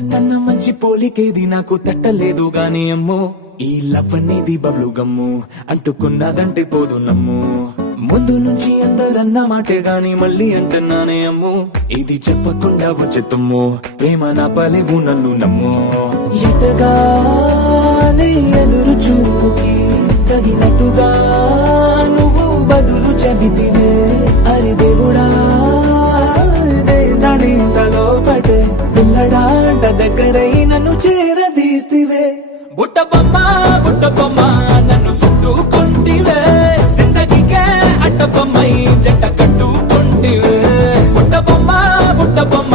అంతకన్నా మంచి పోలికేది నాకు తట్టలేదు గాని అమ్మో ఈ లవ్ అనేది బబ్లు గమ్ము అంటుకున్నదంటే పోదు నమ్ము ముందు నుంచి అందరన్న మాటే గాని మళ్ళీ అంటున్నానే అమ్ము ఇది చెప్పకుండా వచ్చే తుమ్ము ప్రేమ నా పలేవు నన్ను నమ్ము ఎటగానే ఎదురు చూకి తగినట్టుగా నువ్వు బదులు చెబితివే అరి దేవుడా దానింతలో పటే పిల్లడాంట దగ్గరై నన్ను చేరదీస్తివే బుట్ట బొమ్మ నన్ను చుట్టుకుంటివే జిందగీకే అట్ట బొమ్మై జంట కట్టుకుంటివే బుట్ట బొమ్మ